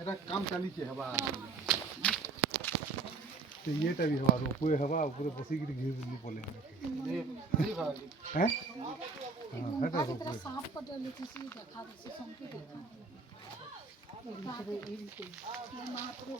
এটা কাম চালিছে হবা ইয়েটা भी हवा ऊपर हवा ऊपर बसी की घिर दिली बोले हैं हां है तो सांप पटले किसी देखा दे संके देखा महाप्रभु